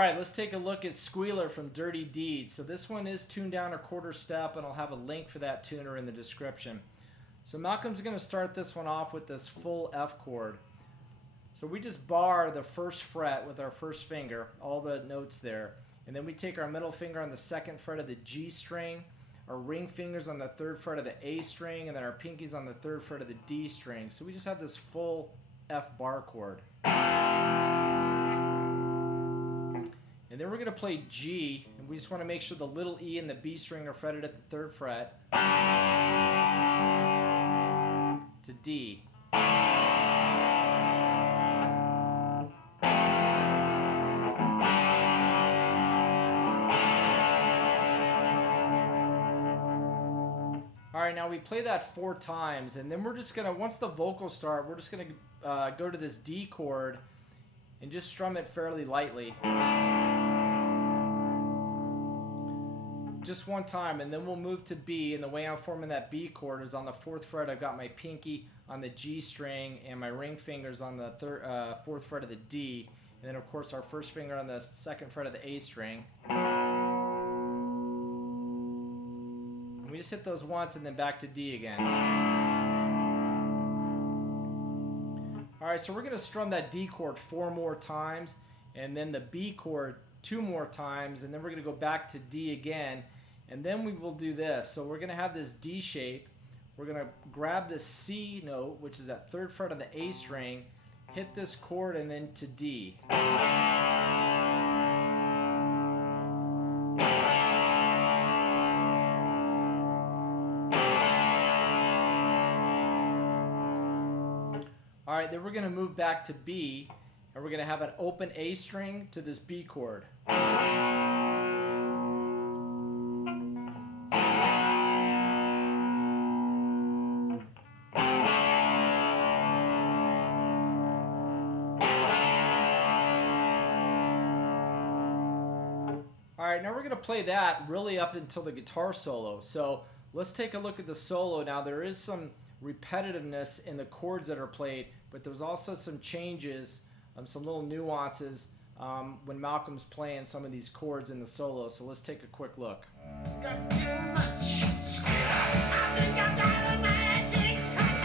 right, let's take a look at Squealer from Dirty Deeds. So this one is tuned down a quarter step, and I'll have a link for that tuner in the description. So Malcolm's going to start this one off with this full F chord. So we just bar the first fret with our first finger, all the notes there. And then we take our middle finger on the second fret of the G string, our ring fingers on the third fret of the A string, and then our pinkies on the third fret of the D string. So we just have this full F bar chord. And then we're going to play G, and we just want to make sure the little E and the B string are fretted at the third fret, to D. Alright, now we play that 4 times, and then we're just going to, once the vocals start, we're just going to go to this D chord and just strum it fairly lightly. Just one time, and then we'll move to B, and the way I'm forming that B chord is on the 4th fret I've got my pinky on the G string and my ring fingers on the 4th fret of the D, and then of course our first finger on the 2nd fret of the A string. And we just hit those once and then back to D again. Alright, so we're going to strum that D chord 4 more times, and then the B chord 2 more times, and then we're going to go back to D again, and then we will do this. So we're going to have this D shape. We're going to grab this C note, which is that 3rd fret of the A string, hit this chord, and then to D. Alright, then we're going to move back to B, and we're going to have an open A string to this B chord. Alright, now we're going to play that really up until the guitar solo. So let's take a look at the solo. Now there is some repetitiveness in the chords that are played, but there's also some changes, some little nuances when Malcolm's playing some of these chords in the solo. So let's take a quick look. Got too much, Squealer. I think I've got a magic touch.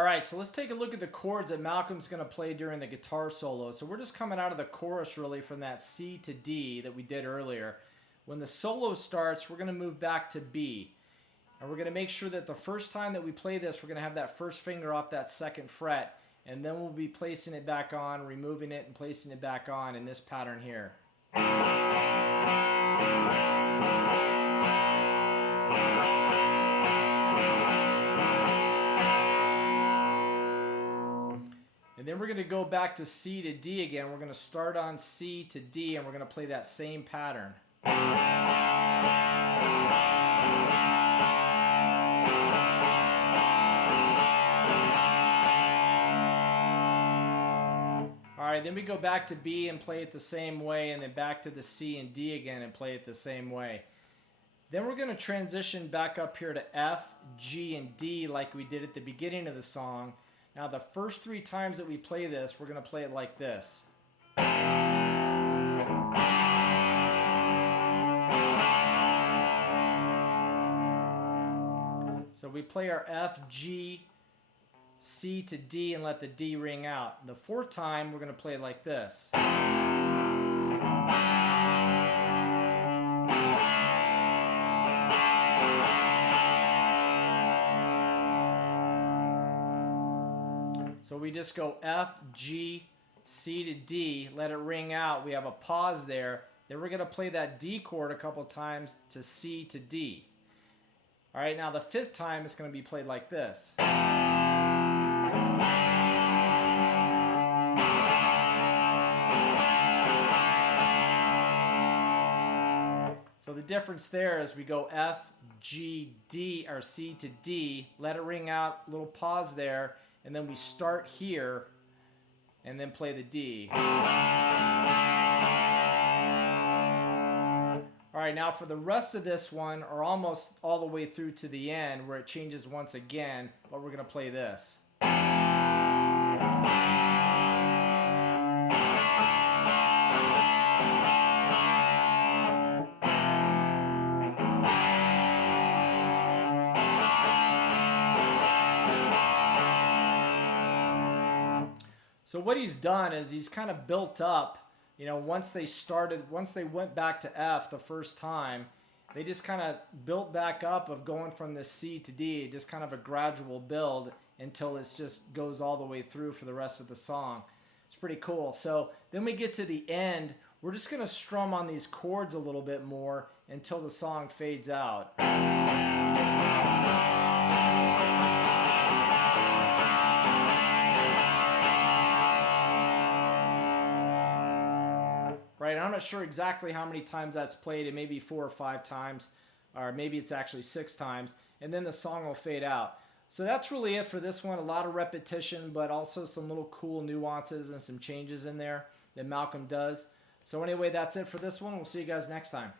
All right, so let's take a look at the chords that Malcolm's going to play during the guitar solo. So we're just coming out of the chorus really from that C to D that we did earlier. When the solo starts, we're going to move back to B. And we're going to make sure that the first time that we play this, we're going to have that first finger off that second fret. And then we'll be placing it back on, removing it, and placing it back on in this pattern here. And then we're going to go back to C to D again. We're going to start on C to D, and we're going to play that same pattern. Alright, then we go back to B and play it the same way, and then back to the C and D again and play it the same way. Then we're going to transition back up here to F, G, and D like we did at the beginning of the song. Now the first 3 times that we play this, we're going to play it like this. So we play our F, G, C to D and let the D ring out. The 4th time, we're going to play it like this. So we just go F, G, C to D, let it ring out. We have a pause there. Then we're going to play that D chord a couple times to C to D. All right, now the 5th time it's going to be played like this. So the difference there is we go F, G, D, or C to D, let it ring out, little pause there, and then we start here and then play the D. All right, now for the rest of this one, or almost all the way through to the end where it changes once again, but we're going to play this. So what he's done is he's kind of built up, you know, once they went back to F the first time, they just kind of built back up of going from the C to D, just kind of a gradual build until it just goes all the way through for the rest of the song. It's pretty cool. So then we get to the end, we're just going to strum on these chords a little bit more until the song fades out. Right, I'm not sure exactly how many times that's played. It may be 4 or 5 times, or maybe it's actually 6 times, and then the song will fade out. So that's really it for this one. A lot of repetition, but also some little cool nuances and some changes in there that Malcolm does. So anyway, that's it for this one. We'll see you guys next time.